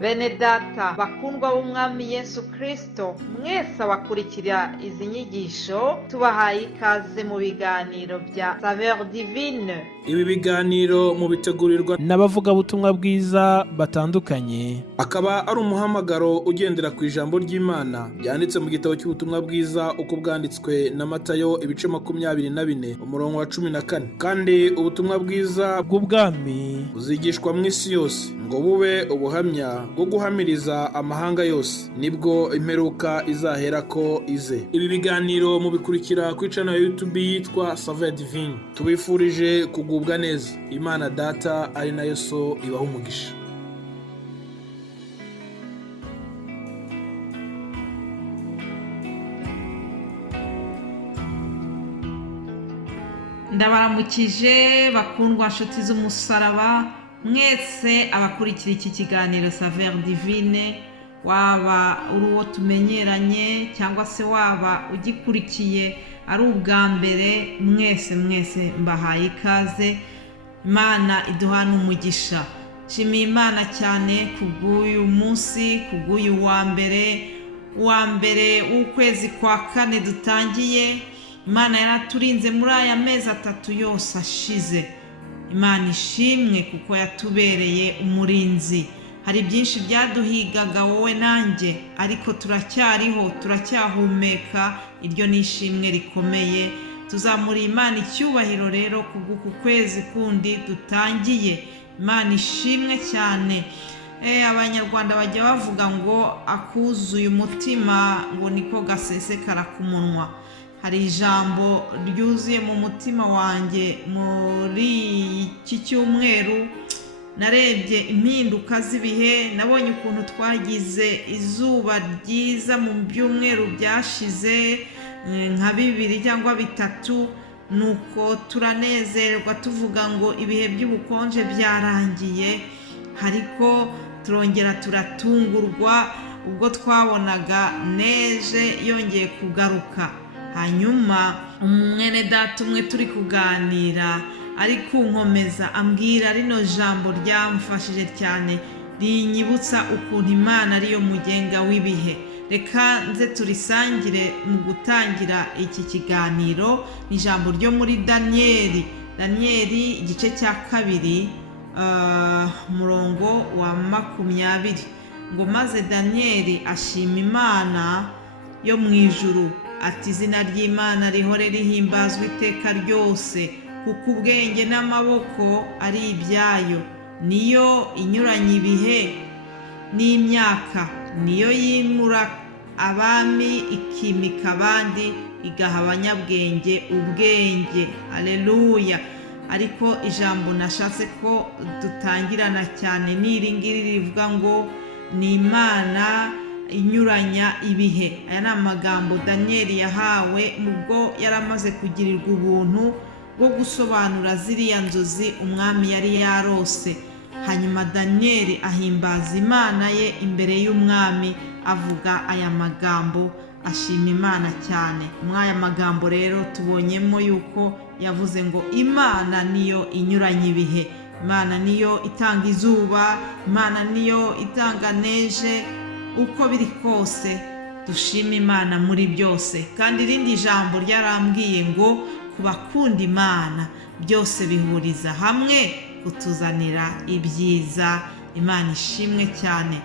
Bene data bakundwa b'umwami Yesu Kristo, mwese abakurikira izi nyigisho tubahaye ikaze mu biganiro bya Saveur Divine. Ibi biganiro mu bitegurirwa n'abavugabutumwa bwiza batandukanye, akaba ari umuhamagaro ugendera ku ijambo ry'Imana byanditse mu gitabo cy'ubutumwa bwiza uko bwanditswe na Matayo ibice 24 umurongo wa 14. Kandi ubutumwa bwiza bw'ubwami buzigishwa mu isi yose ngo bube ubuhamya bwo guhamiriza amahanga yose, nibwo imperuka izahera ko ize. Ibi biganiro mubikurikira ku channel ya YouTube yitwa Saveur Divine. Tubifurije kugubwa neza. Imana Data ari nayo So ibaha umugisha. Ndabaramukije bakundwa nshuti z'umusaraba, mwese abakurikira iki kiganiro Saveur Divine, waba uri uwo tumenyeranye cyangwa se waba ugikurikiye ari ubwa mbere, mwese mbahaye ikaze. Imana iduhana umugisha. Nshimiye Imana cyane kubw'uyu munsi, kubw'uyu wa mbere w'ukwezi kwa 4 dutangiye. Imana yaraturinze muri aya mezi 3 yose ashize. Imana ishimwe kuko yatubereye umurinzi. Hari byinshi byaduhigaga wowe nanjye, ariko turacyariho, turacyahumeka. Iryo ni ishimwe rikomeye. Tuzamuri Imana icyubahiro rero kubw'uku kwezi kundi dutangiye. Imana ishimwe cyane. Abanyarwanda bajya bavuga ngo akuzuye umutima ngo niko gasesekara ku munwa. Hari ijambo ryuzuye mu mutima wanjye muri iki cyumweru. Narebye impinduka z'ibihe, nabonye ukuntu twagize izuba ryiza mu byumweru byashize nka 2 cyangwa 3, nuko turanezerwa tuvuga ngo ibihe by'ubukonje byarangiye, ariko turongera turatungurwa ubwo twabonaga neje yongeye kugaruka. Hanyuma umwene data umwe turi kuganira ari kunkomeza ambwira rino jambo ryamfashije cyane, rinyibutsa ukuntu Imana ariyo mugenga w'ibihe. Reka nze turisangire mu gutangira iki kiganiro. Ni ijambo ryo muri Danieli igice cya 2 umurongo wa 20, ngo maze Danieli ashima Imana yo mu ijuru ati, izina ry'Imana rihore rihimbazwa iteka ryose, kuko ubwenge n'amaboko ari ibyayo. Niyo inyuranye ibihe n'imyaka, niyo yimura abami ikimika abandi, igaha abanyabwenge ubwenge. Haleluya. Ariko ijambo nashatse ko dutangirana cyane n'iri ngiri rivuga ngo ni Imana inyuranya ibihe. Aya ni amagambo Danieli yahawe mubwo yaramaze kugirirwa ubuntu bwo gusobanura ziriya nzozi umwami yari yarose. Hanyuma Danieli ahimbaza Imana ye imbere y'umwami, avuga aya magambo, ashima Imana cyane. Aya magambo rero tubonyemo yuko yavuze ngo Imana niyo inyuranya ibihe, Imana niyo itanga izuba, Imana niyo itanga neje. Uko biri kose dushima Imana muri byose. Kandi irindi jambo ryarambwiye ngo kubakunda Imana byose bihuriza hamwe kutuzanira ibyiza. Imana ishimwe cyane.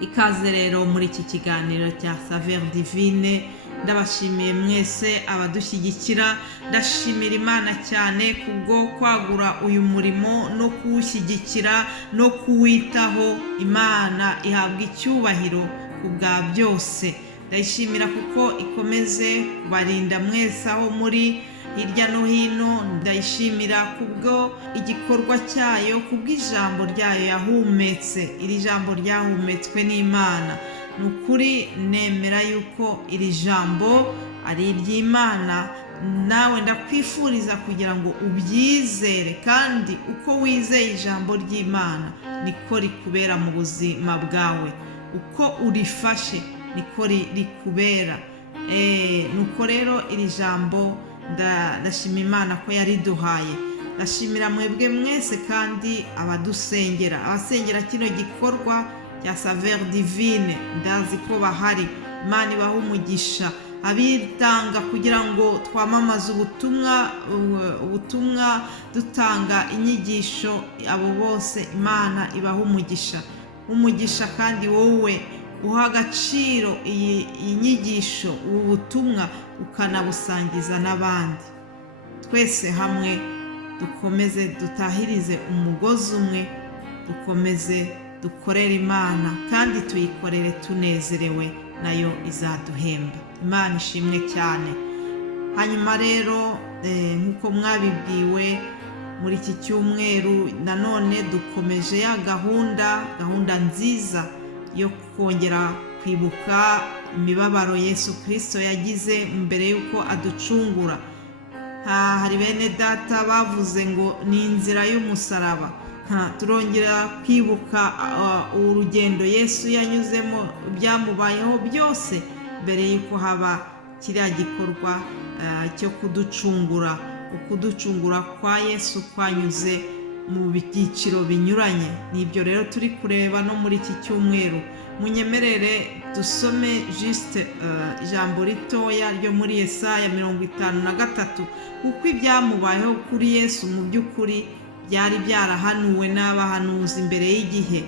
Ikaze rero muri iki kiganiro cya Saveur Divine. Ndabashimiye mwese abadushyigikira. Ndashimira Imana cyane kubwo kwagura uyu murimo no kuwushyigikira no kuwitaho. Imana ihabwa icyubahiro kubwa byose. Ndayishimira kuko ikomeze kubarinda mwese aho muri hirya no hino. Ndayishimira kubwo igikorwa cyayo, kubw'ijambo ryayo yahumetse. Iri jambo ryahumetswe n'Imana. Nukuri nemera yuko iri jambo ari iry'Imana. Nawe ndakwifuriza kugira ngo ubyizere, kandi uko wizeye ijambo ry'Imana niko rikubera mu buzima bwawe. Uko urifashe niko rikubera. Nuko rero iri jambo ndashima Imana ko yariduhaye. ndashimira mwebwe mwese kandi abadusengera, abasengera kino gikorwa cya Saveur Divine, ndazi ko bahari. Imana ibaha umugisha, abitanga kugira ngo twamamaze ubutumwa dutanga inyigisho, abo bose Imana ibaha umugisha kandi wowe uha agaciro iyi nyigisho, ubu butumwa ukanabusangiza n'abandi. Twese hamwe dukomeze dutahirize umugozi umwe, dukomeze dukorere Imana kandi tuyikorere tunezerewe, nayo izaduhemba. Imana ishimwe cyane. Hanyuma rero nk'uko mwabibwiwe, muri iki cyumweru nanone dukomeje ya gahunda nziza yo kongera kwibuka imibabaro Yesu Kristo yagize mbere y'uko aducungura. Hari bene data bavuze ngo ni inzira y'umusaraba. Turongera kwibuka urugendo Yesu yanyuzemo, byamubayeho byose mbere y'uko haba kiriya gikorwa cyo kuducungura. Ukuducungura kwa Yesu kwanyuze mu byiciro binyuranye. Nibyo rero turi kureba no muri iki cyumweru. Munyemerere dusome juste ijambo ritoya ryo muri Yesaya 53, kuko ibyamubayeho kuri Yesu mu by'ukuri byari byarahanuwe n'abahanuzi imbere y'igihe.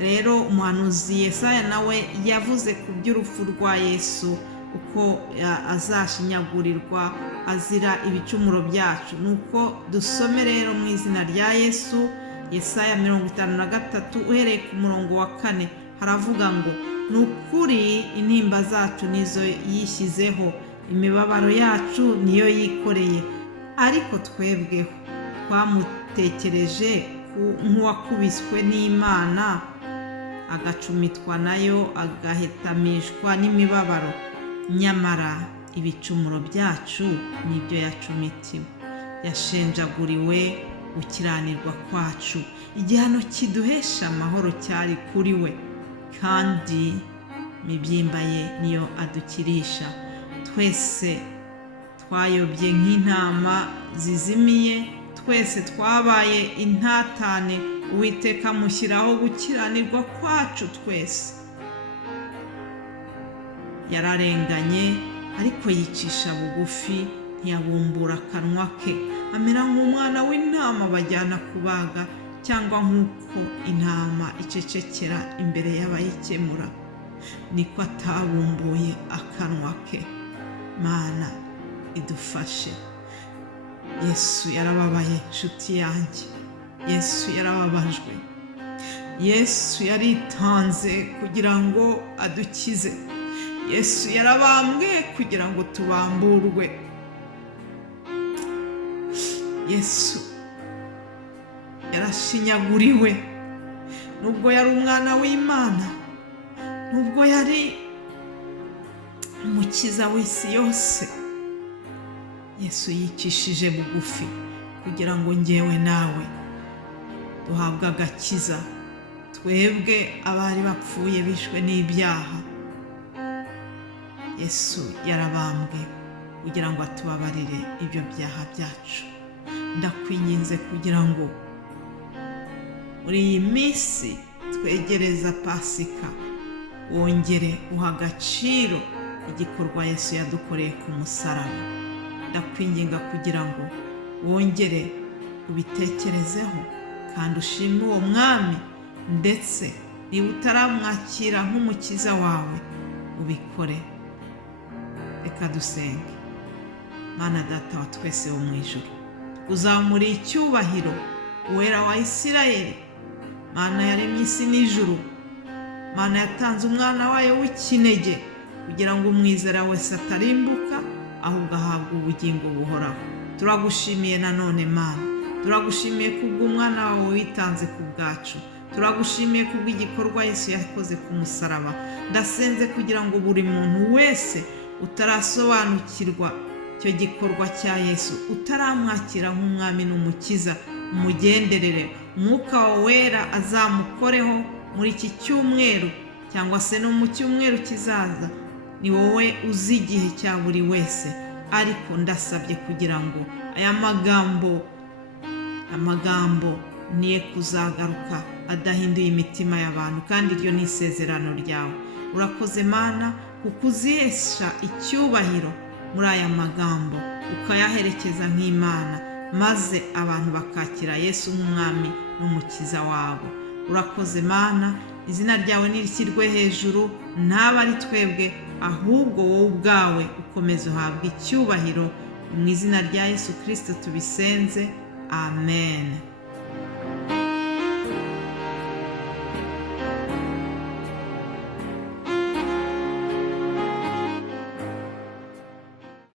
Rero umuhanuzi Yesaya nawe yavuze ku by'urupfu rwa Yesu, uko azashinyagurirwa azira ibicumuro byacu. Nuko dusome rero mu izina rya Yesu. Yesaya 53 uhereye ku murongo wa 4 haravuga ngo, nukuri intimba zacu nizo yishyizeho, imibabaro yacu niyo yikoreye, ariko twebweho twamutekereje nk'uwakubiswe n'Imana, agacumitwa nayo, agahetamishwa n'imibabaro. Nyamara ibicumuro byacu nibyo yacumitiwe, yashenjaguriwe gukiranirwa kwacu, igihano kiduhesha amahoro cyari kuri we, kandi imibyimba ye niyo adukirisha. Twese twayobye nk'intama zizimiye, twese twabaye intatane, Uwiteka mushyiraho gukiranirwa kwacu twese. Yararenganye ariko yicisha bugufi, ntiyabumbura akanwa ke. Amera nk'umwana w'intama bajyana kubaga, cyangwa nk'uko intama icecekera imbere y'abayikemura, niko atabumbuye akanwa ke. Mana idufashe. Yesu yarababaye nshuti yanjye, Yesu yarababajwe, Yesu yaritanze kugira ngo adukize, Yesu yarabambwe kugira ngo tubamburwe. Yesu yarashinyaguriwe, nubwo yari umwana w'Imana, nubwo yari umukiza w'isi yose, Yesu yicishije bugufi kugira ngo njyewe nawe duhabwe agakiza, twebwe abari bapfuye bishwe n'ibyaha. Yesu yarabambwe kugira ngo atubabarire ibyo byaha byacu. Ndakwinginze kugira ngo muri iyi minsi twegereza Pasika, wongere uha agaciro igikorwa Yesu yadukoreye ku musaraba. Ndakwinginga kugira ngo wongere ubitekerezeho kandi ushime uwo mwami, ndetse niba utaramwakira nk'umukiza wawe ubikore. Reka dusenge. Mana Data wa twese wo mu ijuru, uzamuriye icyubahiro Uwera wa Isirayeli, Mana yaremye isi n'ijuru, Mana yatanze umwana wayo w'ikinege kugira ngo umwizera wese atarimbuka ahubwo ahabwe ubugingo buhoraho. Turagushimiye nanone Mana, turagushimiye kubw'umwana wawe witanze ku bwacu, turagushimiye kubw'igikorwa Yesu yakoze ku musaraba. Ndasenze kugira ngo buri muntu wese utarasobanukirwa icyo gikorwa cya Yesu, utaramwakira nk'umwami n'umukiza, umugenderere, umwuka wawe wera azamukoreho muri iki cyumweru cyangwa se no mu cyumweru kizaza. Ni wowe uzi igihe cya buri wese, ariko ndasabye kugira ngo aya magambo amagambo niye kuzagaruka adahinduye imitima y'abantu, kandi iryo ni isezerano ryawe. Urakoze Mana kuko uzihesha icyubahiro muri aya magambo, ukayaherekeza nk'Imana, maze abantu bakakira Yesu nk'umwami n'umukiza wabo. Urakoze Mana, izina ryawe nirishyirwe hejuru, ntaba ari twebwe ahubwo wowe ubwawe ukomeza uhabwa icyubahiro. Mu izina rya Yesu Kristo tubisenze, amen.